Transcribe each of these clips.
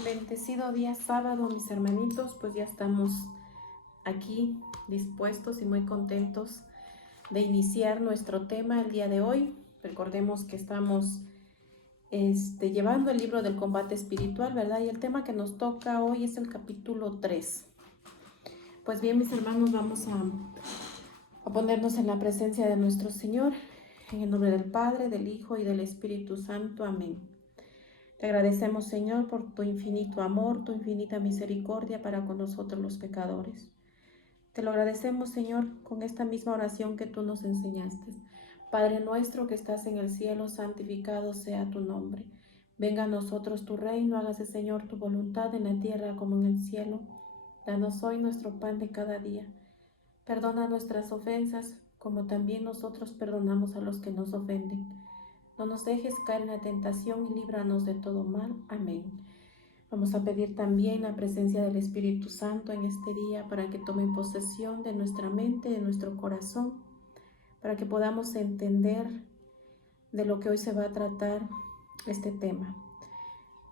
Bendecido día sábado, mis hermanitos, pues ya estamos aquí dispuestos y muy contentos de iniciar nuestro tema el día de hoy. Recordemos que estamos llevando el libro del combate espiritual, ¿verdad? Y el tema que nos toca hoy es el capítulo 3. Pues bien, mis hermanos, vamos a ponernos en la presencia de nuestro Señor, en el nombre del Padre, del Hijo y del Espíritu Santo. Amén. Te agradecemos, Señor, por tu infinito amor, tu infinita misericordia para con nosotros los pecadores. Te lo agradecemos, Señor, con esta misma oración que tú nos enseñaste. Padre nuestro que estás en el cielo, santificado sea tu nombre. Venga a nosotros tu reino, hágase, Señor, tu voluntad en la tierra como en el cielo. Danos hoy nuestro pan de cada día. Perdona nuestras ofensas, como también nosotros perdonamos a los que nos ofenden. No nos dejes caer en la tentación y líbranos de todo mal. Amén. Vamos a pedir también la presencia del Espíritu Santo en este día para que tome posesión de nuestra mente, de nuestro corazón, para que podamos entender de lo que hoy se va a tratar este tema.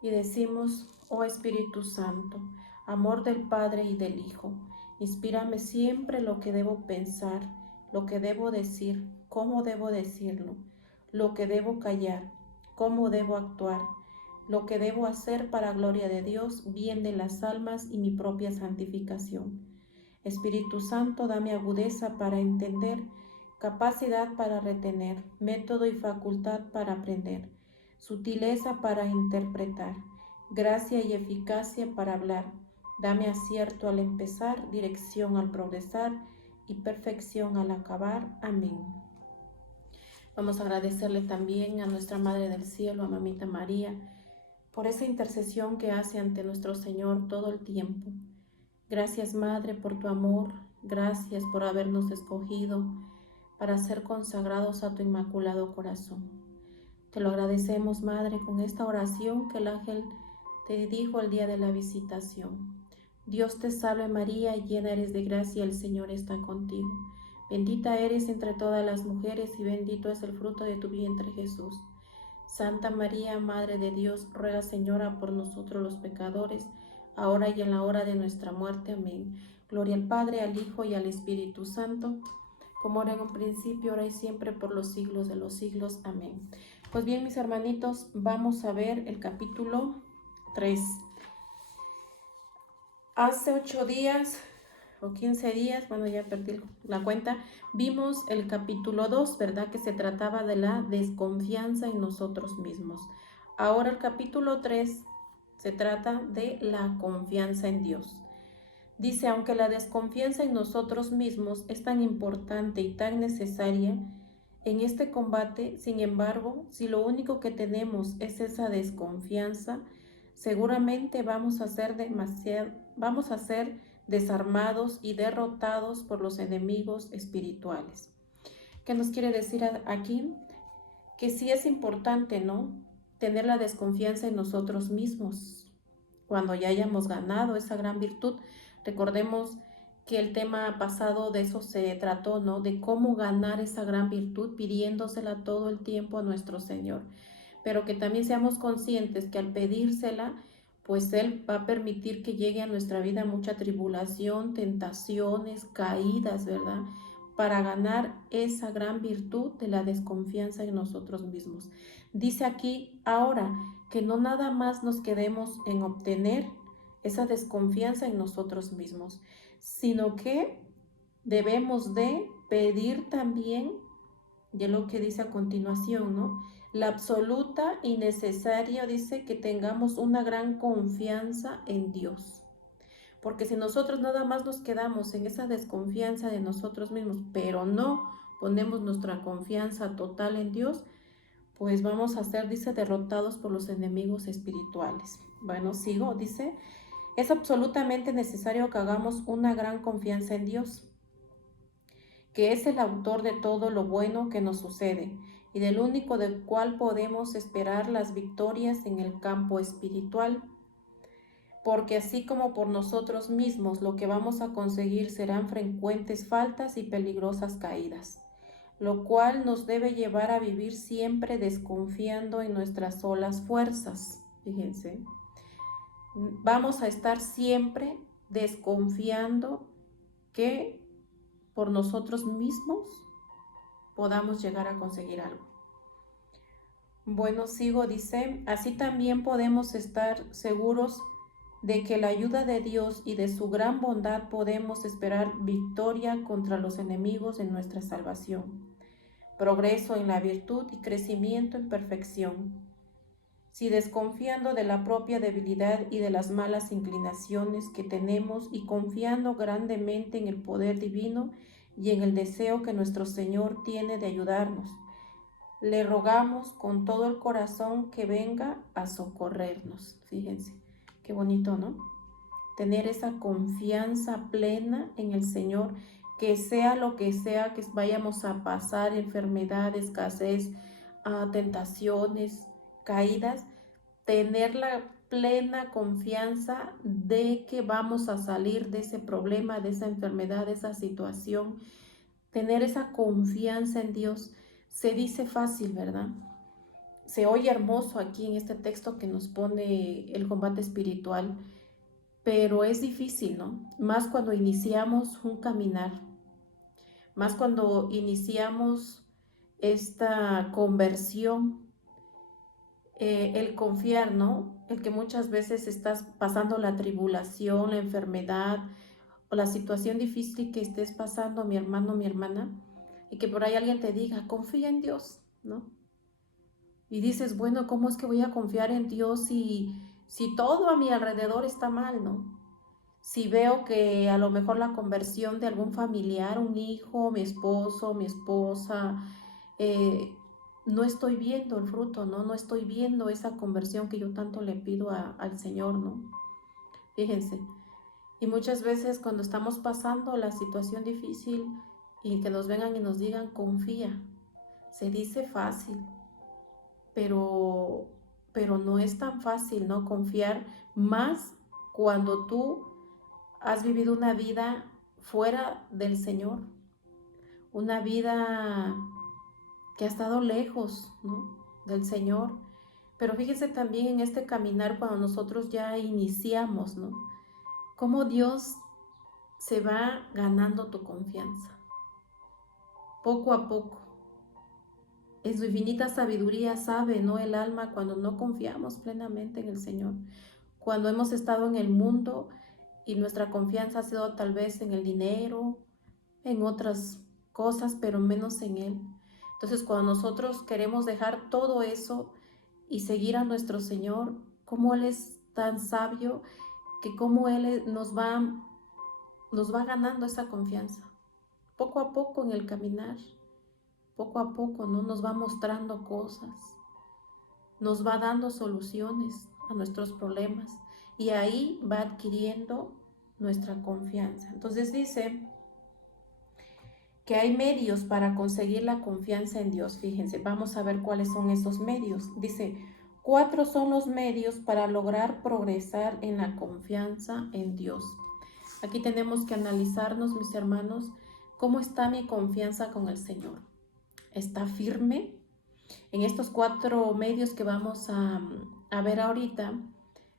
Y decimos: oh Espíritu Santo, amor del Padre y del Hijo, inspírame siempre lo que debo pensar, lo que debo decir, cómo debo decirlo, lo que debo callar, cómo debo actuar, lo que debo hacer para gloria de Dios, bien de las almas y mi propia santificación. Espíritu Santo, dame agudeza para entender, capacidad para retener, método y facultad para aprender, sutileza para interpretar, gracia y eficacia para hablar. Dame acierto al empezar, dirección al progresar y perfección al acabar. Amén. Vamos a agradecerle también a nuestra Madre del Cielo, a Mamita María, por esa intercesión que hace ante nuestro Señor todo el tiempo. Gracias, Madre, por tu amor. Gracias por habernos escogido para ser consagrados a tu inmaculado corazón. Te lo agradecemos, Madre, con esta oración que el ángel te dijo el día de la visitación. Dios te salve María, llena eres de gracia, el Señor está contigo. Bendita eres entre todas las mujeres y bendito es el fruto de tu vientre, Jesús. Santa María, Madre de Dios, ruega, Señora, por nosotros los pecadores, ahora y en la hora de nuestra muerte. Amén. Gloria al Padre, al Hijo y al Espíritu Santo, como era en un principio, ahora y siempre, por los siglos de los siglos. Amén. Pues bien, mis hermanitos, vamos a ver el capítulo 3. Hace 8 días o 15 días, bueno, ya perdí la cuenta, vimos el capítulo 2, ¿verdad? Que se trataba de la desconfianza en nosotros mismos. Ahora el capítulo 3 se trata de la confianza en Dios. Dice: aunque la desconfianza en nosotros mismos es tan importante y tan necesaria en este combate, sin embargo, si lo único que tenemos es esa desconfianza, seguramente vamos a ser desarmados y derrotados por los enemigos espirituales. ¿Qué nos quiere decir aquí? Que sí es importante, ¿no?, tener la desconfianza en nosotros mismos cuando ya hayamos ganado esa gran virtud. Recordemos que el tema pasado de eso se trató, ¿no?, de cómo ganar esa gran virtud pidiéndosela todo el tiempo a nuestro Señor, pero que también seamos conscientes que al pedírsela, pues Él va a permitir que llegue a nuestra vida mucha tribulación, tentaciones, caídas, ¿verdad?, para ganar esa gran virtud de la desconfianza en nosotros mismos. Dice aquí ahora que no nada más nos quedemos en obtener esa desconfianza en nosotros mismos, sino que debemos de pedir también, de lo que dice a continuación, ¿no?, la absoluta y necesaria, dice, que tengamos una gran confianza en Dios. Porque si nosotros nada más nos quedamos en esa desconfianza de nosotros mismos, pero no ponemos nuestra confianza total en Dios, pues vamos a ser, dice, derrotados por los enemigos espirituales. Bueno, sigo, dice: es absolutamente necesario que hagamos una gran confianza en Dios, que es el autor de todo lo bueno que nos sucede y del único del cual podemos esperar las victorias en el campo espiritual. Porque así como por nosotros mismos, lo que vamos a conseguir serán frecuentes faltas y peligrosas caídas, lo cual nos debe llevar a vivir siempre desconfiando en nuestras solas fuerzas. Fíjense, vamos a estar siempre desconfiando que por nosotros mismos podamos llegar a conseguir algo. Bueno, sigo, dice, así también podemos estar seguros de que la ayuda de Dios y de su gran bondad podemos esperar victoria contra los enemigos en nuestra salvación, progreso en la virtud y crecimiento en perfección. Si desconfiando de la propia debilidad y de las malas inclinaciones que tenemos y confiando grandemente en el poder divino y en el deseo que nuestro Señor tiene de ayudarnos, le rogamos con todo el corazón que venga a socorrernos. Fíjense, qué bonito, ¿no? Tener esa confianza plena en el Señor, que sea lo que sea que vayamos a pasar, enfermedad, escasez, tentaciones, caídas, tener la plena confianza de que vamos a salir de ese problema, de esa enfermedad, de esa situación. Tener esa confianza en Dios. Se dice fácil, ¿verdad? Se oye hermoso aquí en este texto que nos pone el combate espiritual, pero es difícil, ¿no? Más cuando iniciamos un caminar, más cuando iniciamos esta conversión, el confiar, ¿no? El que muchas veces estás pasando la tribulación, la enfermedad o la situación difícil que estés pasando, mi hermano, mi hermana, y que por ahí alguien te diga, confía en Dios, ¿no? Y dices, bueno, ¿cómo es que voy a confiar en Dios si todo a mi alrededor está mal, ¿no? Si veo que a lo mejor la conversión de algún familiar, un hijo, mi esposo, mi esposa, no estoy viendo el fruto, ¿no? No estoy viendo esa conversión que yo tanto le pido al Señor, ¿no? Fíjense. Y muchas veces cuando estamos pasando la situación difícil y que nos vengan y nos digan, confía, se dice fácil, pero no es tan fácil, ¿no? Confiar más cuando tú has vivido una vida fuera del Señor, una vida que ha estado lejos, ¿no? Del Señor. Pero fíjese también en este caminar cuando nosotros ya iniciamos, ¿no? Cómo Dios se va ganando tu confianza, poco a poco. En su infinita sabiduría sabe, ¿no? El alma cuando no confiamos plenamente en el Señor, cuando hemos estado en el mundo y nuestra confianza ha sido tal vez en el dinero, en otras cosas, pero menos en Él. Entonces, cuando nosotros queremos dejar todo eso y seguir a nuestro Señor, como Él es tan sabio, que como Él nos va ganando esa confianza, poco a poco en el caminar, poco a poco, ¿no? Nos va mostrando cosas, nos va dando soluciones a nuestros problemas y ahí va adquiriendo nuestra confianza. Entonces dice que hay medios para conseguir la confianza en Dios. Fíjense, vamos a ver cuáles son esos medios. Dice, 4 son los medios para lograr progresar en la confianza en Dios. Aquí tenemos que analizarnos, mis hermanos, cómo está mi confianza con el Señor. ¿Está firme? En estos 4 medios que vamos a ver ahorita,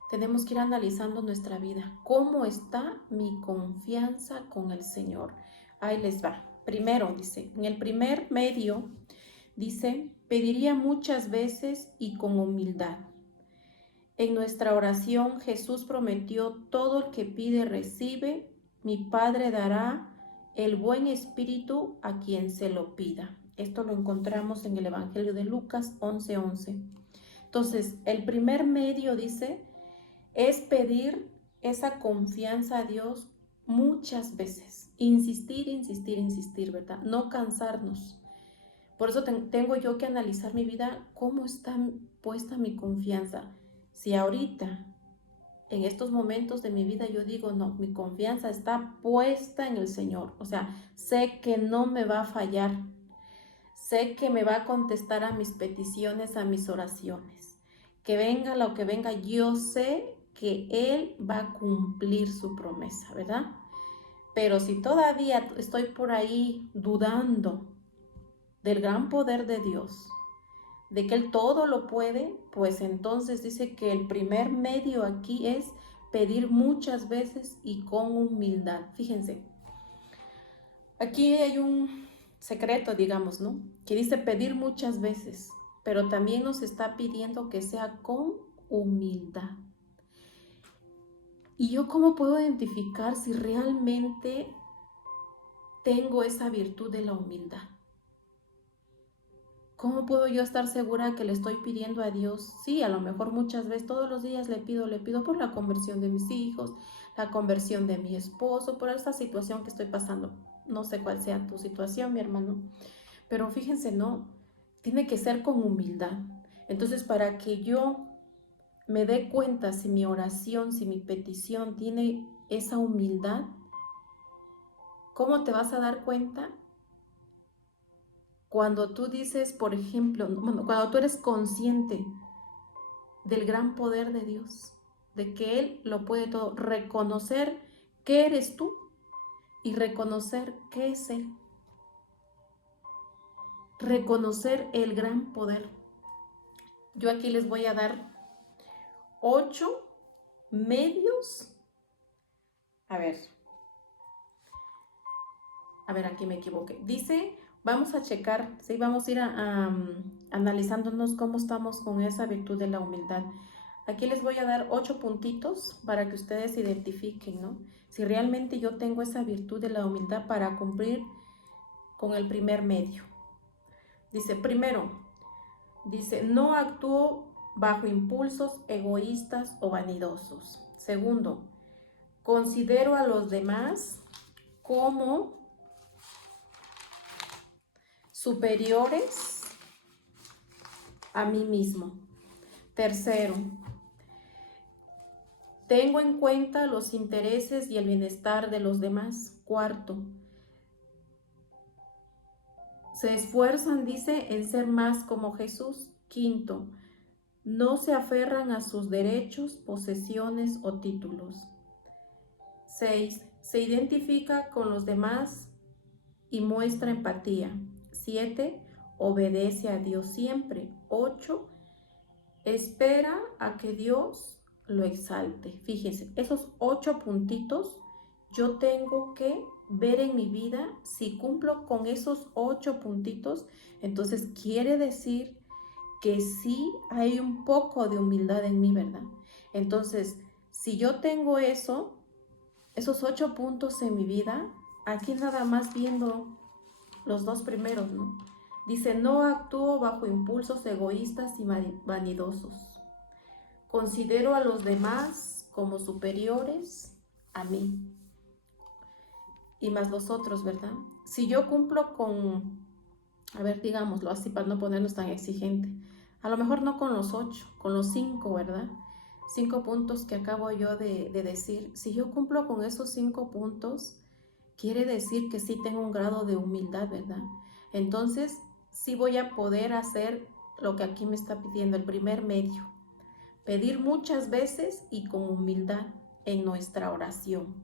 tenemos que ir analizando nuestra vida. ¿Cómo está mi confianza con el Señor? Ahí les va. Primero, dice, en el primer medio, dice, pediría muchas veces y con humildad. En nuestra oración, Jesús prometió, todo el que pide recibe, mi Padre dará el buen espíritu a quien se lo pida. Esto lo encontramos en el Evangelio de Lucas 11:11. Entonces, el primer medio, dice, es pedir esa confianza a Dios muchas veces. Insistir, insistir, insistir, ¿verdad? No cansarnos. Por eso tengo yo que analizar mi vida, cómo está puesta mi confianza. Si ahorita, en estos momentos de mi vida, yo digo, no, mi confianza está puesta en el Señor. O sea, sé que no me va a fallar. Sé que me va a contestar a mis peticiones, a mis oraciones. Que venga lo que venga, yo sé que Él va a cumplir su promesa, ¿verdad? Pero si todavía estoy por ahí dudando del gran poder de Dios, de que Él todo lo puede, pues entonces dice que el primer medio aquí es pedir muchas veces y con humildad. Fíjense, aquí hay un secreto, digamos, ¿no? Que dice pedir muchas veces, pero también nos está pidiendo que sea con humildad. ¿Y yo cómo puedo identificar si realmente tengo esa virtud de la humildad? ¿Cómo puedo yo estar segura que le estoy pidiendo a Dios? Sí, a lo mejor muchas veces, todos los días le pido por la conversión de mis hijos, la conversión de mi esposo, por esta situación que estoy pasando. No sé cuál sea tu situación, mi hermano. Pero fíjense, no, tiene que ser con humildad. Entonces, para que yo me dé cuenta si mi oración, si mi petición tiene esa humildad, ¿cómo te vas a dar cuenta? Cuando tú dices, por ejemplo, bueno, cuando tú eres consciente del gran poder de Dios, de que Él lo puede todo, reconocer qué eres tú y reconocer qué es Él, reconocer el gran poder. Yo aquí les voy a dar 8 medios. A ver, aquí me equivoqué. Dice, vamos a checar, ¿sí? Vamos a ir analizándonos cómo estamos con esa virtud de la humildad. Aquí les voy a dar 8 puntitos para que ustedes identifiquen, ¿no? Si realmente yo tengo esa virtud de la humildad para cumplir con el primer medio. Dice, primero, dice, no actúo bajo impulsos egoístas o vanidosos. Segundo, considero a los demás como superiores a mí mismo. Tercero, tengo en cuenta los intereses y el bienestar de los demás. Cuarto, se esfuerzan, dice, en ser más como Jesús. Quinto, no se aferran a sus derechos, posesiones o títulos. 6. Se identifica con los demás y muestra empatía. 7. Obedece a Dios siempre. 8. Espera a que Dios lo exalte. Fíjense, esos 8 puntitos yo tengo que ver en mi vida. Si cumplo con esos 8 puntitos, entonces quiere decir que sí hay un poco de humildad en mí, ¿verdad? Entonces, si yo tengo esos 8 puntos en mi vida, aquí nada más viendo los 2 primeros, ¿no? Dice, no actúo bajo impulsos egoístas y vanidosos. Considero a los demás como superiores a mí. Y más los otros, ¿verdad? Si yo cumplo con, a ver, digámoslo así para no ponernos tan exigente, a lo mejor no con los 8, con los 5, ¿verdad? 5 puntos que acabo yo de decir. Si yo cumplo con esos 5 puntos, quiere decir que sí tengo un grado de humildad, ¿verdad? Entonces, sí voy a poder hacer lo que aquí me está pidiendo, el primer medio. Pedir muchas veces y con humildad en nuestra oración.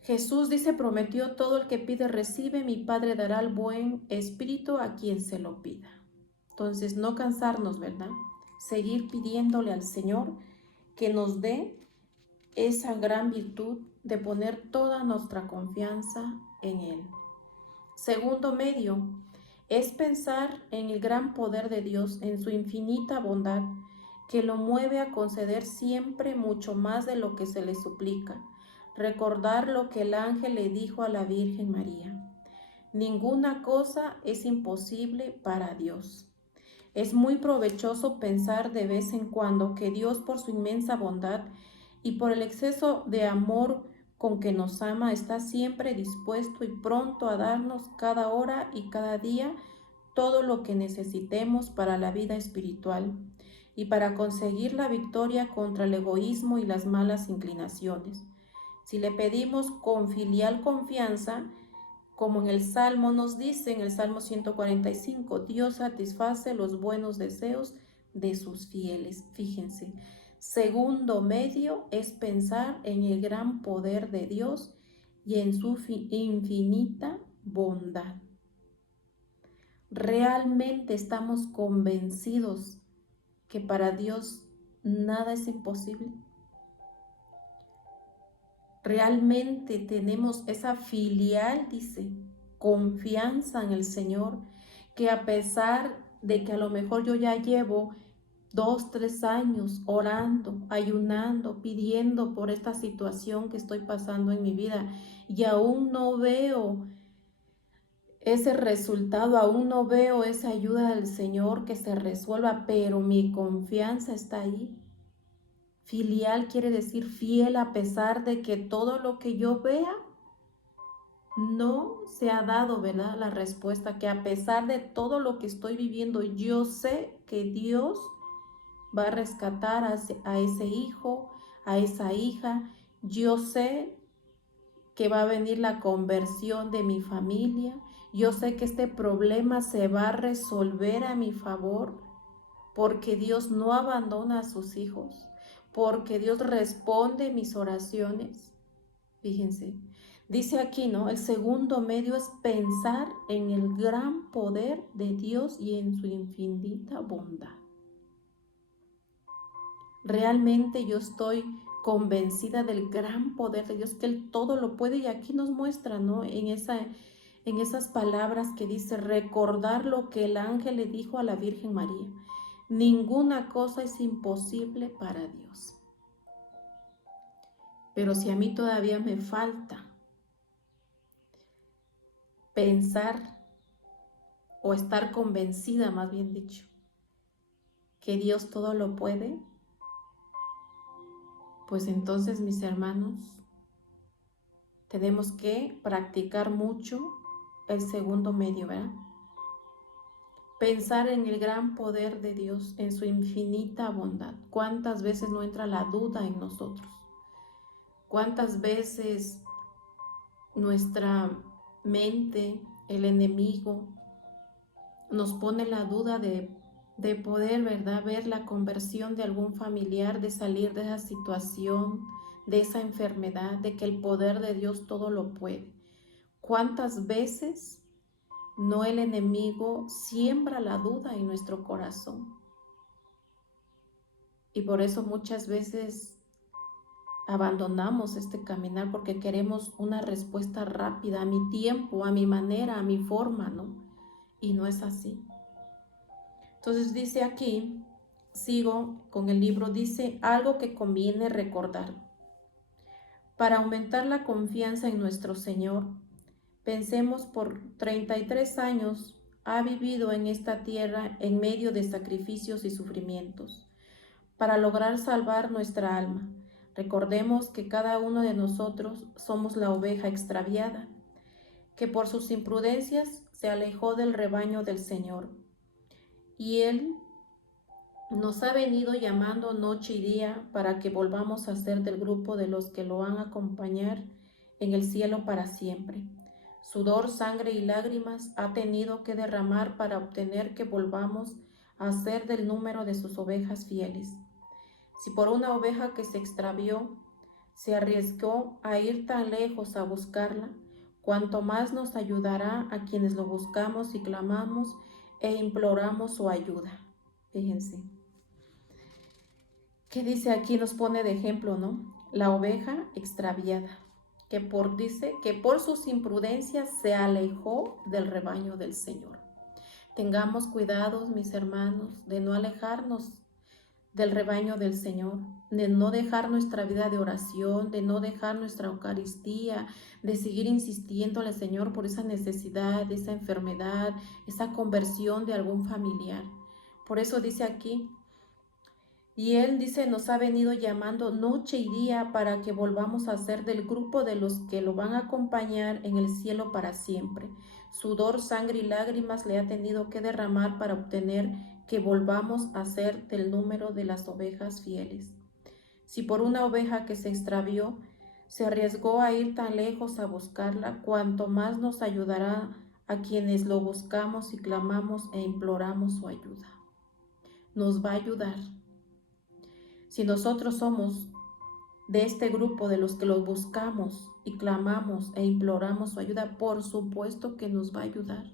Jesús dice, prometió, todo el que pide recibe, mi Padre dará el buen espíritu a quien se lo pida. Entonces, no cansarnos, ¿verdad? Seguir pidiéndole al Señor que nos dé esa gran virtud de poner toda nuestra confianza en Él. Segundo medio es pensar en el gran poder de Dios, en su infinita bondad, que lo mueve a conceder siempre mucho más de lo que se le suplica. Recordar lo que el ángel le dijo a la Virgen María. Ninguna cosa es imposible para Dios. Es muy provechoso pensar de vez en cuando que Dios, por su inmensa bondad y por el exceso de amor con que nos ama, está siempre dispuesto y pronto a darnos cada hora y cada día todo lo que necesitemos para la vida espiritual y para conseguir la victoria contra el egoísmo y las malas inclinaciones. Si le pedimos con filial confianza, como en el Salmo nos dice, en el Salmo 145, Dios satisface los buenos deseos de sus fieles. Fíjense, segundo medio es pensar en el gran poder de Dios y en su infinita bondad. Realmente estamos convencidos que para Dios nada es imposible. Realmente tenemos esa filial, dice, confianza en el Señor, que a pesar de que a lo mejor yo ya llevo 2, 3 años orando, ayunando, pidiendo por esta situación que estoy pasando en mi vida y aún no veo ese resultado, aún no veo esa ayuda del Señor que se resuelva, pero mi confianza está ahí. Filial quiere decir fiel a pesar de que todo lo que yo vea no se ha dado, ¿verdad? La respuesta, que a pesar de todo lo que estoy viviendo, yo sé que Dios va a rescatar a ese hijo, a esa hija. Yo sé que va a venir la conversión de mi familia. Yo sé que este problema se va a resolver a mi favor, porque Dios no abandona a sus hijos, porque Dios responde mis oraciones. Fíjense, dice aquí, ¿no? El segundo medio es pensar en el gran poder de Dios y en su infinita bondad. Realmente yo estoy convencida del gran poder de Dios, que Él todo lo puede, y aquí nos muestra, ¿no? En esas palabras que dice, recordar lo que el ángel le dijo a la Virgen María. Ninguna cosa es imposible para Dios. Pero si a mí todavía me falta pensar o estar convencida, más bien dicho, que Dios todo lo puede, pues entonces, mis hermanos, tenemos que practicar mucho el segundo medio, ¿verdad? Pensar en el gran poder de Dios, en su infinita bondad. ¿Cuántas veces no entra la duda en nosotros? ¿Cuántas veces nuestra mente, el enemigo, nos pone la duda de poder, ¿verdad?, ver la conversión de algún familiar, de salir de esa situación, de esa enfermedad, de que el poder de Dios todo lo puede? ¿Cuántas veces no el enemigo siembra la duda en nuestro corazón? Y por eso muchas veces abandonamos este caminar, porque queremos una respuesta rápida, a mi tiempo, a mi manera, a mi forma, ¿no? Y no es así. Entonces dice aquí, sigo con el libro, dice algo que conviene recordar. Para aumentar la confianza en nuestro Señor, pensemos por 33 años ha vivido en esta tierra en medio de sacrificios y sufrimientos para lograr salvar nuestra alma. Recordemos que cada uno de nosotros somos la oveja extraviada, que por sus imprudencias se alejó del rebaño del Señor. Y Él nos ha venido llamando noche y día para que volvamos a ser del grupo de los que lo van a acompañar en el cielo para siempre. Sudor, sangre y lágrimas ha tenido que derramar para obtener que volvamos a ser del número de sus ovejas fieles. Si por una oveja que se extravió se arriesgó a ir tan lejos a buscarla, cuanto más nos ayudará a quienes lo buscamos y clamamos e imploramos su ayuda. Fíjense. ¿Qué dice aquí? Nos pone de ejemplo, ¿no? La oveja extraviada, dice que por sus imprudencias se alejó del rebaño del Señor. Tengamos cuidados, mis hermanos, de no alejarnos del rebaño del Señor, de no dejar nuestra vida de oración, de no dejar nuestra Eucaristía, de seguir insistiéndole al Señor por esa necesidad, esa enfermedad, esa conversión de algún familiar. Por eso dice aquí, y Él dice, nos ha venido llamando noche y día para que volvamos a ser del grupo de los que lo van a acompañar en el cielo para siempre. Sudor, sangre y lágrimas le ha tenido que derramar para obtener que volvamos a ser del número de las ovejas fieles. Si por una oveja que se extravió se arriesgó a ir tan lejos a buscarla, cuanto más nos ayudará a quienes lo buscamos y clamamos e imploramos su ayuda. Nos va a ayudar. Si nosotros somos de este grupo de los que los buscamos y clamamos e imploramos su ayuda, por supuesto que nos va a ayudar.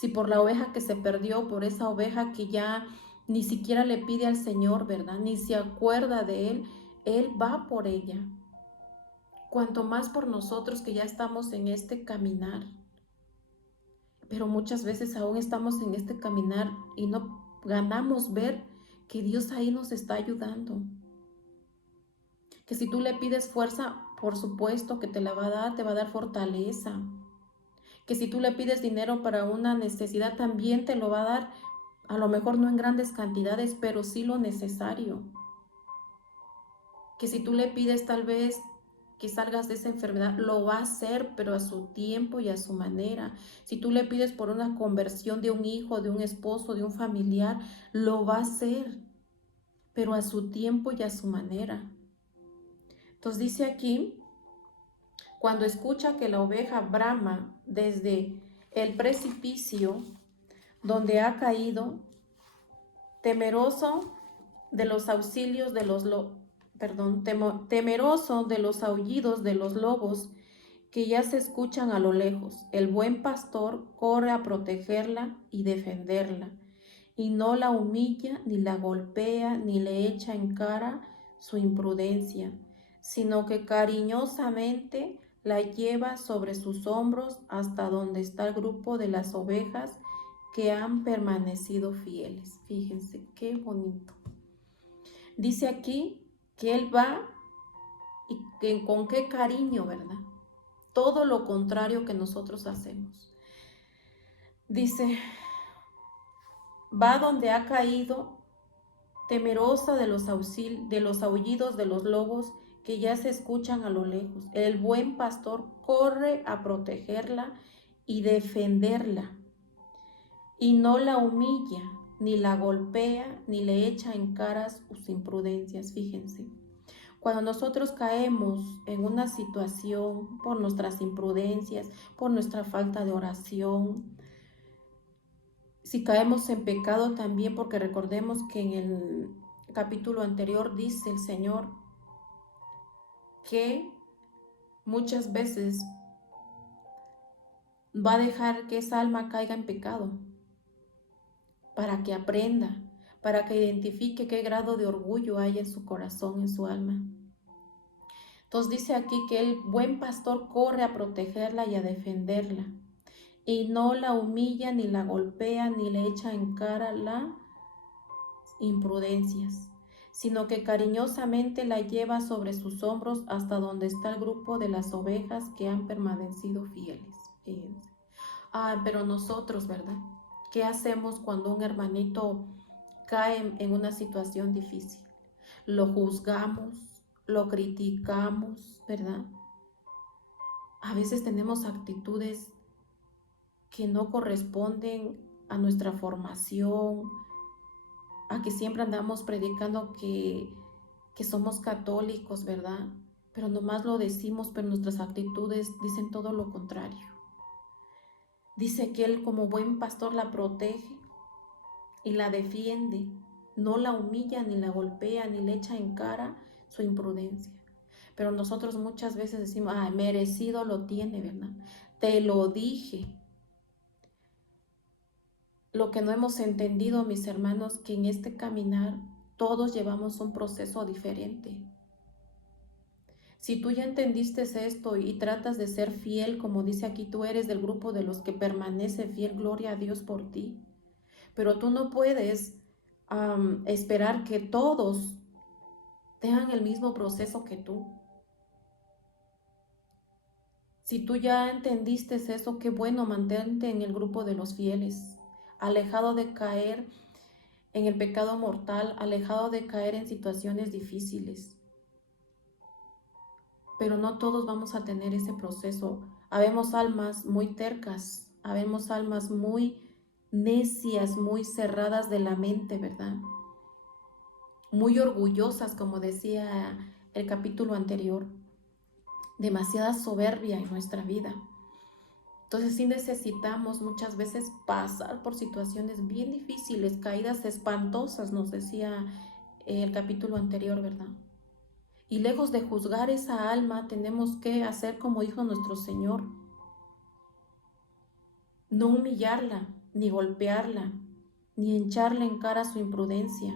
Si por la oveja que se perdió, por esa oveja que ya ni siquiera le pide al Señor, ¿verdad? Ni se acuerda de Él va por ella. Cuanto más por nosotros que ya estamos en este caminar. Pero muchas veces aún estamos en este caminar y no ganamos ver que Dios ahí nos está ayudando. Que si tú le pides fuerza, por supuesto que te la va a dar, te va a dar fortaleza. Que si tú le pides dinero para una necesidad, también te lo va a dar, a lo mejor no en grandes cantidades, pero sí lo necesario. Que si tú le pides tal vez que salgas de esa enfermedad, lo va a hacer, pero a su tiempo y a su manera. Si tú le pides por una conversión de un hijo, de un esposo, de un familiar, lo va a hacer, pero a su tiempo y a su manera. Entonces dice aquí, cuando escucha que la oveja brama desde el precipicio donde ha caído, temeroso de los auxilios de los temeroso de los aullidos de los lobos que ya se escuchan a lo lejos, el buen pastor corre a protegerla y defenderla, y no la humilla, ni la golpea, ni le echa en cara su imprudencia, sino que cariñosamente la lleva sobre sus hombros hasta donde está el grupo de las ovejas que han permanecido fieles. Fíjense qué bonito. Dice aquí que Él va y que con qué cariño, ¿verdad? Todo lo contrario que nosotros hacemos. Dice, va donde ha caído, temerosa de los aullidos de los lobos que ya se escuchan a lo lejos. El buen pastor corre a protegerla y defenderla, y no la humilla, ni la golpea, ni le echa en caras sus imprudencias. Fíjense. Cuando nosotros caemos en una situación por nuestras imprudencias, por nuestra falta de oración, si caemos en pecado también, porque recordemos que en el capítulo anterior dice el Señor que muchas veces va a dejar que esa alma caiga en pecado para que aprenda, para que identifique qué grado de orgullo hay en su corazón, en su alma. Entonces dice aquí que el buen pastor corre a protegerla y a defenderla, y no la humilla, ni la golpea, ni le echa en cara las imprudencias, sino que cariñosamente la lleva sobre sus hombros hasta donde está el grupo de las ovejas que han permanecido fieles. Fíjense. Pero nosotros, ¿verdad? ¿Qué hacemos cuando un hermanito cae en una situación difícil? Lo juzgamos, lo criticamos, ¿verdad? A veces tenemos actitudes que no corresponden a nuestra formación, a que siempre andamos predicando que somos católicos, ¿verdad? Pero nomás lo decimos, pero nuestras actitudes dicen todo lo contrario. Dice que Él como buen pastor la protege y la defiende, no la humilla, ni la golpea, ni le echa en cara su imprudencia. Pero nosotros muchas veces decimos, merecido lo tiene, ¿verdad? Te lo dije. Lo que no hemos entendido, mis hermanos, que en este caminar todos llevamos un proceso diferente. Si tú ya entendiste esto y tratas de ser fiel, como dice aquí, tú eres del grupo de los que permanece fiel, gloria a Dios por ti. Pero tú no puedes esperar que todos tengan el mismo proceso que tú. Si tú ya entendiste eso, qué bueno, mantente en el grupo de los fieles, alejado de caer en el pecado mortal, alejado de caer en situaciones difíciles. Pero no todos vamos a tener ese proceso. Habemos almas muy tercas, habemos almas muy necias, muy cerradas de la mente, ¿verdad? Muy orgullosas, como decía el capítulo anterior. Demasiada soberbia en nuestra vida. Entonces sí necesitamos muchas veces pasar por situaciones bien difíciles, caídas espantosas, nos decía el capítulo anterior, ¿verdad? Y lejos de juzgar esa alma, tenemos que hacer como dijo nuestro Señor. No humillarla, ni golpearla, ni echarle en cara su imprudencia,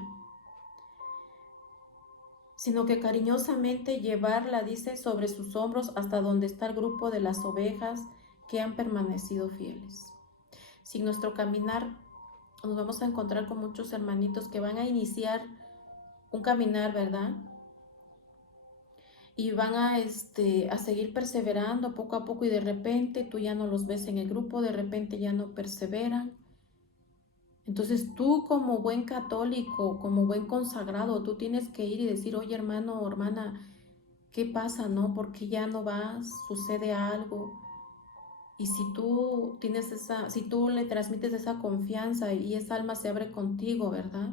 sino que cariñosamente llevarla, dice, sobre sus hombros hasta donde está el grupo de las ovejas que han permanecido fieles. Si en nuestro caminar nos vamos a encontrar con muchos hermanitos que van a iniciar un caminar, ¿verdad? Y van a seguir perseverando poco a poco, y de repente tú ya no los ves en el grupo, de repente ya no perseveran. Entonces tú, como buen católico, como buen consagrado, tú tienes que ir y decir: oye, hermano o hermana, ¿qué pasa, no? ¿Por qué ya no vas? ¿Sucede algo? Y si tú si tú le transmites esa confianza y esa alma se abre contigo, ¿verdad?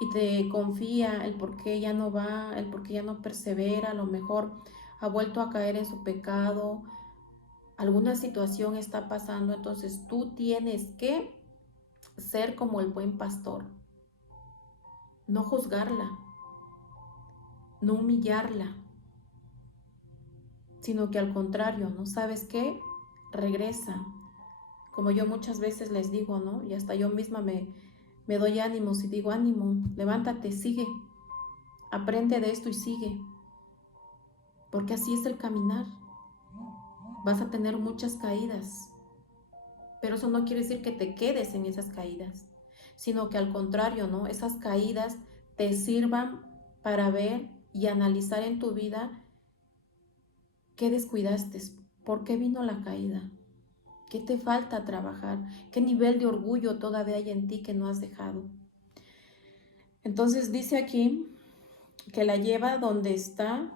Y te confía el por qué ya no va, el por qué ya no persevera, a lo mejor ha vuelto a caer en su pecado, alguna situación está pasando, entonces tú tienes que ser como el buen pastor, no juzgarla, no humillarla, sino que al contrario, ¿no? ¿Sabes qué? Regresa. Como yo muchas veces les digo, ¿no? Y hasta yo misma me doy ánimos y digo: ánimo, levántate, sigue, aprende de esto y sigue, porque así es el caminar. Vas a tener muchas caídas, pero eso no quiere decir que te quedes en esas caídas, sino que al contrario, ¿no? Esas caídas te sirvan para ver y analizar en tu vida qué descuidaste, por qué vino la caída, qué te falta trabajar, qué nivel de orgullo todavía hay en ti que no has dejado. Entonces dice aquí que la lleva donde está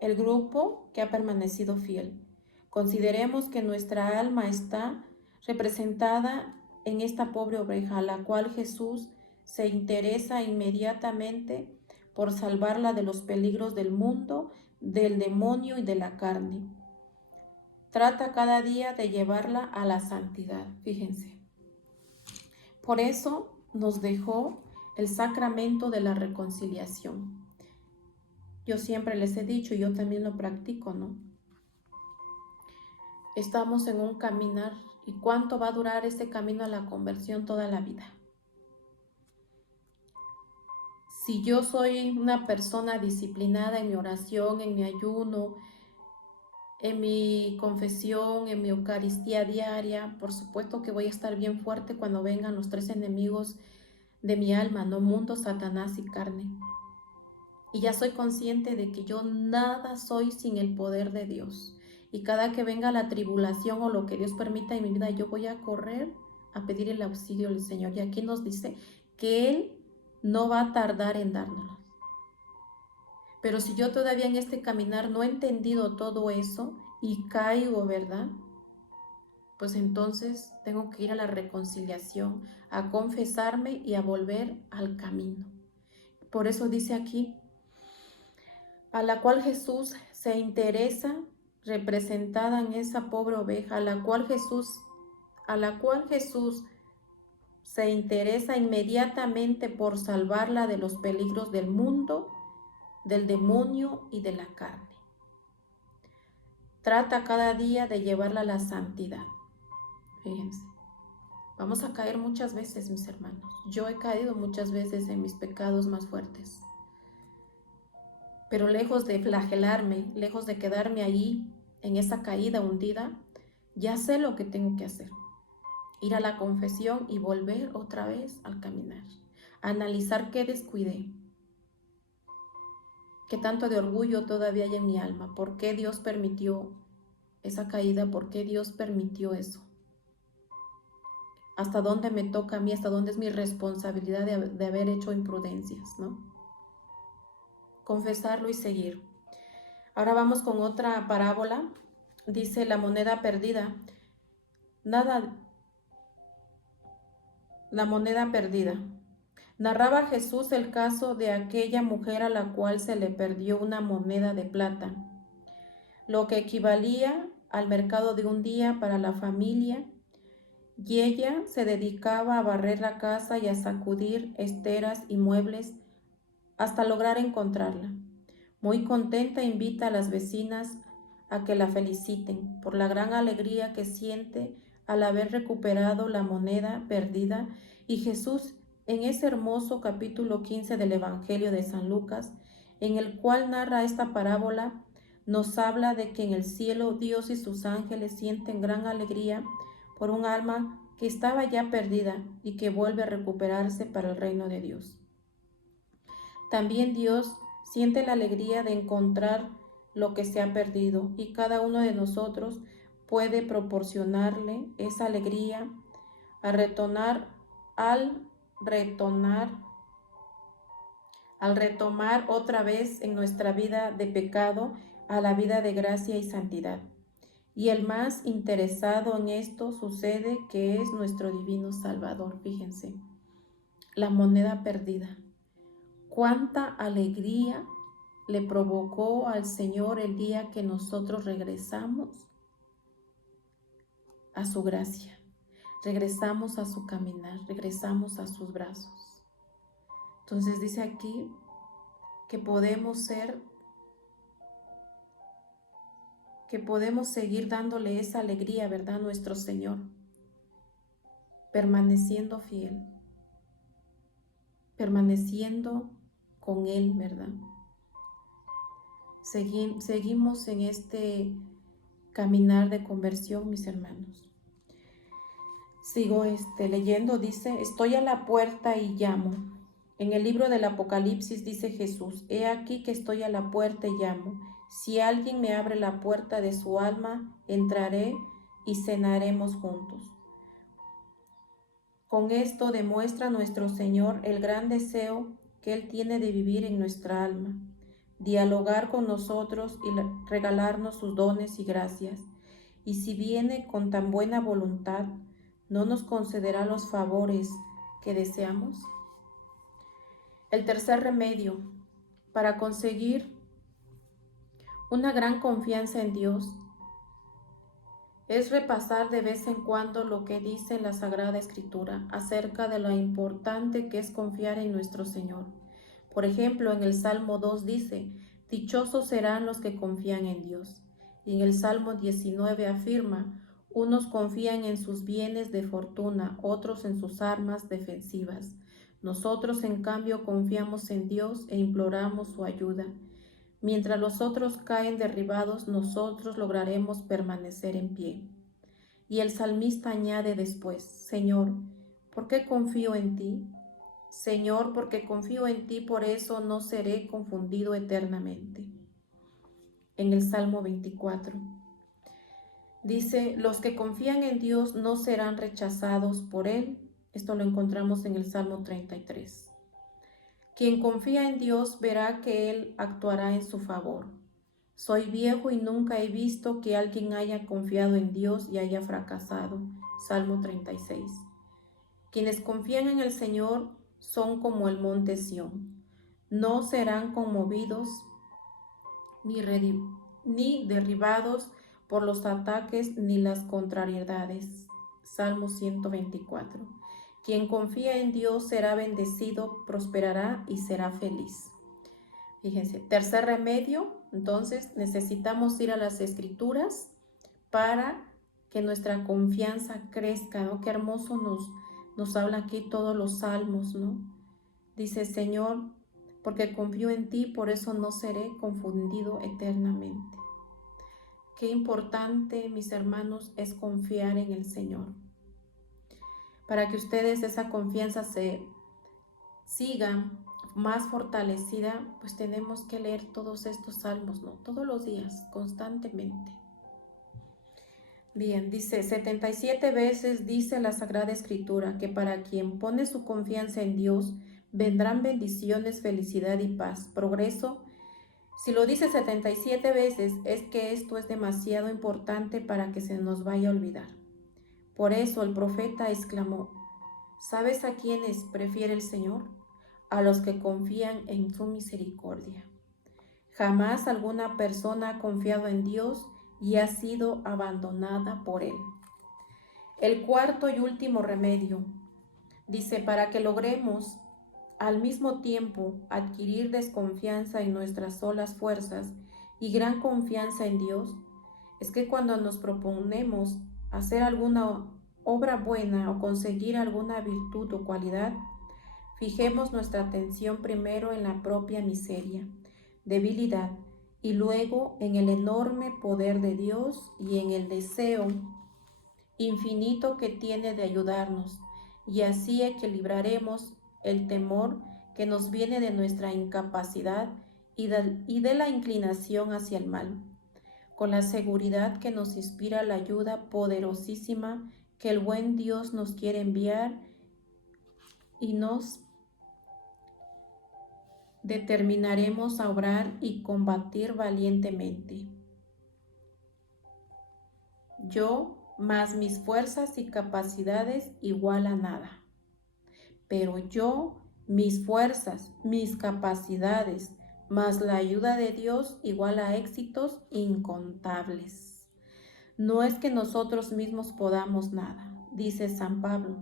el grupo que ha permanecido fiel. Consideremos que nuestra alma está representada en esta pobre oveja, a la cual Jesús se interesa inmediatamente por salvarla de los peligros del mundo, del demonio y de la carne. Trata cada día de llevarla a la santidad, fíjense. Por eso nos dejó el sacramento de la reconciliación. Yo siempre les he dicho, y yo también lo practico, ¿no? Estamos en un caminar, ¿y cuánto va a durar este camino a la conversión? Toda la vida. Si yo soy una persona disciplinada en mi oración, en mi ayuno, en mi confesión, en mi Eucaristía diaria, por supuesto que voy a estar bien fuerte cuando vengan los tres enemigos de mi alma, no: mundo, Satanás y carne. Y ya soy consciente de que yo nada soy sin el poder de Dios. Y cada que venga la tribulación o lo que Dios permita en mi vida, yo voy a correr a pedir el auxilio del Señor. Y aquí nos dice que Él no va a tardar en dárnoslo. Pero si yo todavía en este caminar no he entendido todo eso y caigo, ¿verdad? Pues entonces tengo que ir a la reconciliación, a confesarme y a volver al camino. Por eso dice aquí: a la cual Jesús se interesa, representada en esa pobre oveja, a la cual Jesús se interesa inmediatamente por salvarla de los peligros del mundo, del demonio y de la carne. Trata cada día de llevarla a la santidad. Fíjense, vamos a caer muchas veces, mis hermanos. Yo he caído muchas veces en mis pecados más fuertes. Pero lejos de flagelarme, lejos de quedarme ahí en esa caída hundida, ya sé lo que tengo que hacer: ir a la confesión y volver otra vez al caminar, analizar qué descuidé, qué tanto de orgullo todavía hay en mi alma, por qué Dios permitió esa caída, por qué Dios permitió eso, hasta dónde me toca a mí, hasta dónde es mi responsabilidad de haber hecho imprudencias, ¿no? Confesarlo y seguir. Ahora vamos con otra parábola. Dice: la moneda perdida. La moneda perdida. Narraba Jesús el caso de aquella mujer a la cual se le perdió una moneda de plata, lo que equivalía al mercado de un día para la familia, y ella se dedicaba a barrer la casa y a sacudir esteras y muebles hasta lograr encontrarla. Muy contenta, invita a las vecinas a que la feliciten por la gran alegría que siente al haber recuperado la moneda perdida, y Jesús, en ese hermoso capítulo 15 del Evangelio de San Lucas, en el cual narra esta parábola, nos habla de que en el cielo Dios y sus ángeles sienten gran alegría por un alma que estaba ya perdida y que vuelve a recuperarse para el reino de Dios. También Dios siente la alegría de encontrar lo que se ha perdido, y cada uno de nosotros puede proporcionarle esa alegría al retomar otra vez en nuestra vida de pecado a la vida de gracia y santidad. Y el más interesado en esto sucede que es nuestro divino Salvador. Fíjense, la moneda perdida. Cuánta alegría le provocó al Señor el día que nosotros regresamos a su gracia, regresamos a su caminar, regresamos a sus brazos. Entonces dice aquí que podemos seguir dándole esa alegría, ¿verdad? A nuestro Señor, permaneciendo fiel, permaneciendo con Él, ¿verdad? Seguimos en este caminar de conversión, mis hermanos. Sigo leyendo, dice, estoy a la puerta y llamo. En el libro del Apocalipsis dice Jesús, he aquí que estoy a la puerta y llamo. Si alguien me abre la puerta de su alma, entraré y cenaremos juntos. Con esto demuestra nuestro Señor el gran deseo que Él tiene de vivir en nuestra alma, dialogar con nosotros y regalarnos sus dones y gracias. Y si viene con tan buena voluntad, ¿no nos concederá los favores que deseamos? El tercer remedio para conseguir una gran confianza en Dios es repasar de vez en cuando lo que dice la Sagrada Escritura acerca de lo importante que es confiar en nuestro Señor. Por ejemplo, en el Salmo 2 dice, dichosos serán los que confían en Dios. Y en el Salmo 19 afirma, unos confían en sus bienes de fortuna, otros en sus armas defensivas. Nosotros, en cambio, confiamos en Dios e imploramos su ayuda. Mientras los otros caen derribados, nosotros lograremos permanecer en pie. Y el salmista añade después, Señor, ¿por qué confío en ti? Señor, porque confío en ti, por eso no seré confundido eternamente. En el Salmo 24 dice, los que confían en Dios no serán rechazados por Él. Esto lo encontramos en el Salmo 33. Quien confía en Dios verá que Él actuará en su favor. Soy viejo y nunca he visto que alguien haya confiado en Dios y haya fracasado. Salmo 36. Quienes confían en el Señor son como el monte Sión. No serán conmovidos ni derribados por los ataques ni las contrariedades. Salmo 124. Quien confía en Dios será bendecido, prosperará y será feliz. Fíjense, tercer remedio, entonces necesitamos ir a las Escrituras para que nuestra confianza crezca, ¿no? Qué hermoso nos habla aquí todos los salmos, ¿no? Dice, Señor, porque confío en ti, por eso no seré confundido eternamente. Qué importante, mis hermanos, es confiar en el Señor. Para que ustedes esa confianza se siga más fortalecida, pues tenemos que leer todos estos salmos, ¿no? Todos los días, constantemente. Bien, dice 77 veces dice la Sagrada Escritura que para quien pone su confianza en Dios vendrán bendiciones, felicidad y paz, progreso. Si lo dice 77 veces es que esto es demasiado importante para que se nos vaya a olvidar. Por eso el profeta exclamó, ¿sabes a quiénes prefiere el Señor? A los que confían en su misericordia. Jamás alguna persona ha confiado en Dios y ha sido abandonada por Él. El cuarto y último remedio, dice, para que logremos al mismo tiempo adquirir desconfianza en nuestras solas fuerzas y gran confianza en Dios, es que cuando nos proponemos hacer alguna obra buena o conseguir alguna virtud o cualidad, fijemos nuestra atención primero en la propia miseria, debilidad, y luego en el enorme poder de Dios y en el deseo infinito que tiene de ayudarnos, y así equilibraremos el temor que nos viene de nuestra incapacidad y de la inclinación hacia el mal, con la seguridad que nos inspira la ayuda poderosísima que el buen Dios nos quiere enviar, y nos determinaremos a obrar y combatir valientemente. Yo más mis fuerzas y capacidades igual a nada. Pero yo, mis fuerzas, mis capacidades, más la ayuda de Dios igual a éxitos incontables. No es que nosotros mismos podamos nada, dice San Pablo.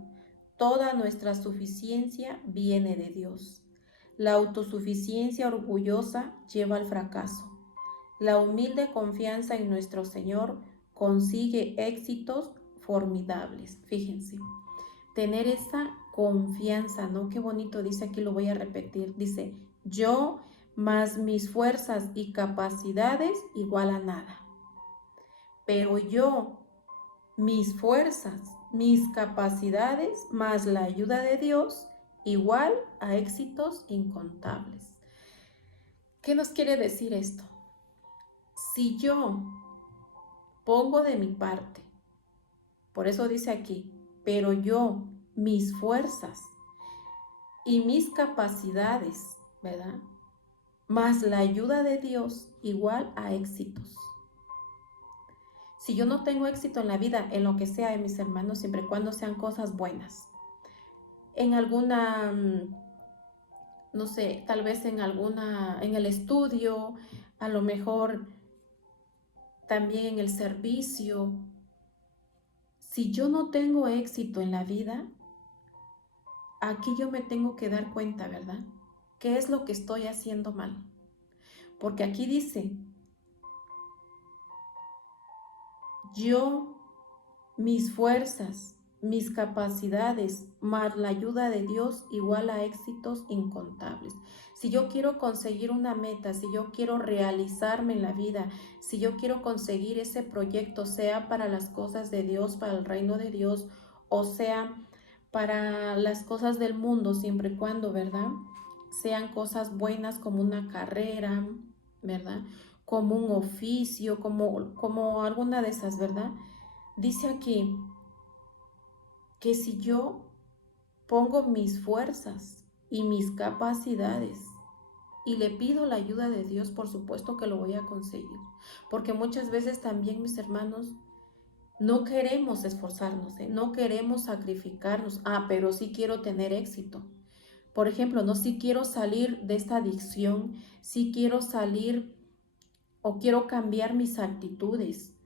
Toda nuestra suficiencia viene de Dios. La autosuficiencia orgullosa lleva al fracaso. La humilde confianza en nuestro Señor consigue éxitos formidables. Fíjense, tener esa confianza, ¿no? Qué bonito dice aquí, lo voy a repetir. Dice, yo más mis fuerzas y capacidades igual a nada. Pero yo, mis fuerzas, mis capacidades, más la ayuda de Dios, igual a éxitos incontables. ¿Qué nos quiere decir esto? Si yo pongo de mi parte, por eso dice aquí, pero yo, mis fuerzas y mis capacidades, ¿verdad? Más la ayuda de Dios, igual a éxitos. Si yo no tengo éxito en la vida, en lo que sea, mis hermanos, siempre y cuando sean cosas buenas, en alguna, no sé, tal vez en el estudio, a lo mejor también en el servicio. Si yo no tengo éxito en la vida, aquí yo me tengo que dar cuenta, ¿verdad? ¿Qué es lo que estoy haciendo mal? Porque aquí dice, yo, mis fuerzas, mis capacidades, más la ayuda de Dios igual a éxitos incontables. Si yo quiero conseguir una meta, si yo quiero realizarme en la vida, si yo quiero conseguir ese proyecto, sea para las cosas de Dios, para el reino de Dios, o sea para las cosas del mundo, siempre y cuando, ¿verdad? Sean cosas buenas como una carrera, ¿verdad? Como un oficio, como alguna de esas, ¿verdad? Dice aquí que si yo pongo mis fuerzas y mis capacidades y le pido la ayuda de Dios, por supuesto que lo voy a conseguir. Porque muchas veces también, mis hermanos, no queremos esforzarnos, no queremos sacrificarnos. Pero sí quiero tener éxito. Por ejemplo, no, si quiero salir de esta adicción, si quiero salir o quiero cambiar mis actitudes.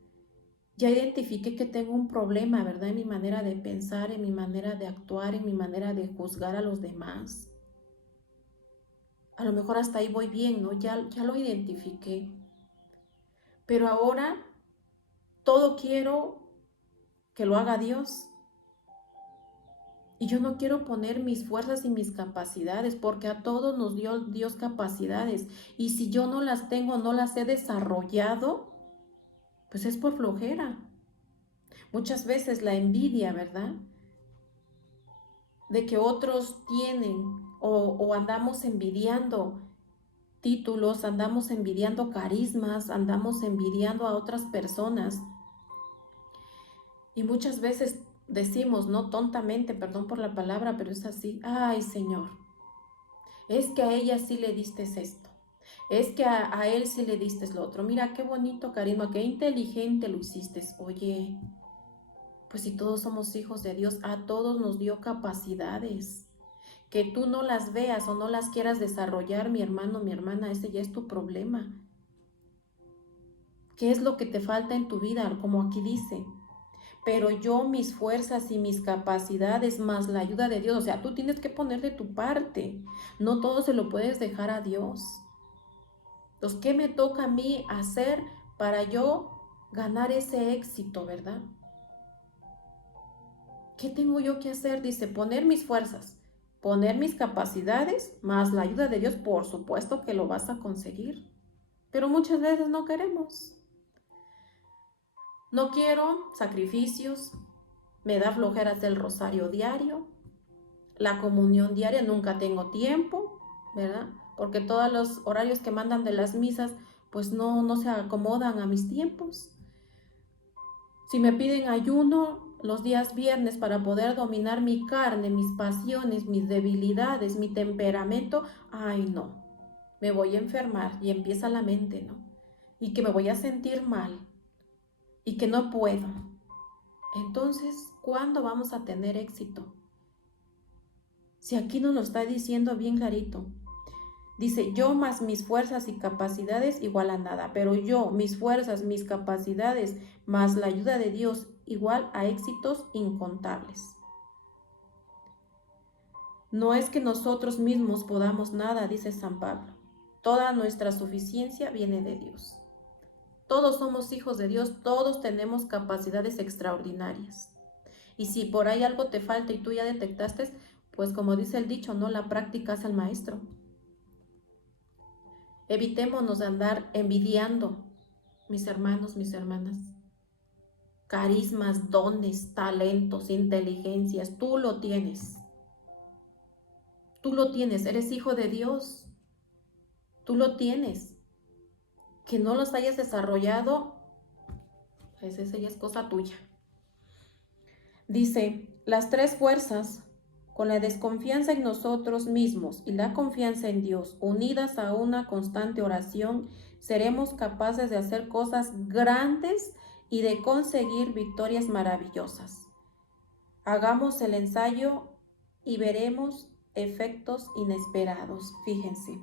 Ya identifiqué que tengo un problema, ¿verdad? En mi manera de pensar, en mi manera de actuar, en mi manera de juzgar a los demás. A lo mejor hasta ahí voy bien, ¿no? Ya lo identifiqué. Pero ahora todo quiero que lo haga Dios. Y yo no quiero poner mis fuerzas y mis capacidades, porque a todos nos dio Dios capacidades. Y si yo no las tengo, no las he desarrollado, pues es por flojera. Muchas veces la envidia, ¿verdad? De que otros tienen o andamos envidiando títulos, andamos envidiando carismas, andamos envidiando a otras personas. Y muchas veces decimos, no tontamente, perdón por la palabra, pero es así, ay Señor, es que a ella sí le diste esto, es que a él sí le diste lo otro, mira qué bonito carisma, qué inteligente lo hiciste. Oye, pues si todos somos hijos de Dios, a todos nos dio capacidades. Que tú no las veas o no las quieras desarrollar, mi hermano, mi hermana, ese ya es tu problema. ¿Qué es lo que te falta en tu vida? Como aquí dice, pero yo mis fuerzas y mis capacidades más la ayuda de Dios, o sea, tú tienes que poner de tu parte, no todo se lo puedes dejar a Dios. Entonces, ¿qué me toca a mí hacer para yo ganar ese éxito, verdad? ¿Qué tengo yo que hacer? Dice, poner mis fuerzas, poner mis capacidades, más la ayuda de Dios, por supuesto que lo vas a conseguir. Pero muchas veces no queremos. No quiero sacrificios, me da flojera hacer el rosario diario, la comunión diaria, nunca tengo tiempo, ¿verdad? Porque todos los horarios que mandan de las misas, pues no se acomodan a mis tiempos. Si me piden ayuno los días viernes para poder dominar mi carne, mis pasiones, mis debilidades, mi temperamento, ay no, me voy a enfermar y empieza la mente, ¿no? Y que me voy a sentir mal y que no puedo. Entonces, ¿cuándo vamos a tener éxito? Si aquí nos lo está diciendo bien clarito. Dice, yo más mis fuerzas y capacidades igual a nada, pero yo, mis fuerzas, mis capacidades, más la ayuda de Dios igual a éxitos incontables. No es que nosotros mismos podamos nada, dice San Pablo. Toda nuestra suficiencia viene de Dios. Todos somos hijos de Dios, todos tenemos capacidades extraordinarias. Y si por ahí algo te falta y tú ya detectaste, pues como dice el dicho, no, la práctica es el maestro. Evitémonos de andar envidiando, mis hermanos, mis hermanas. Carismas, dones, talentos, inteligencias, tú lo tienes. Tú lo tienes, eres hijo de Dios. Tú lo tienes. Que no los hayas desarrollado, pues esa ya es cosa tuya. Dice, las tres fuerzas, con la desconfianza en nosotros mismos y la confianza en Dios, unidas a una constante oración, seremos capaces de hacer cosas grandes y de conseguir victorias maravillosas. Hagamos el ensayo y veremos efectos inesperados. Fíjense.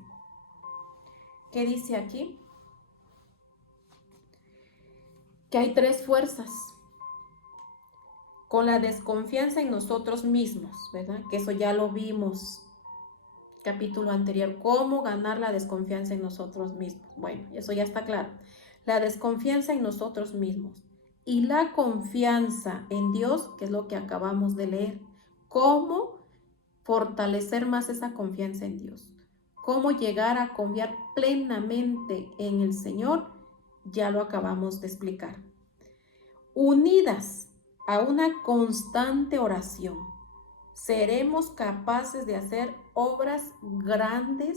¿Qué dice aquí? Que hay tres fuerzas. Con la desconfianza en nosotros mismos, ¿verdad? Que eso ya lo vimos capítulo anterior, cómo ganar la desconfianza en nosotros mismos. Bueno, eso ya está claro. La desconfianza en nosotros mismos y la confianza en Dios, que es lo que acabamos de leer. ¿Cómo fortalecer más esa confianza en Dios? ¿Cómo llegar a confiar plenamente en el Señor? Ya lo acabamos de explicar. Unidas a una constante oración, seremos capaces de hacer obras grandes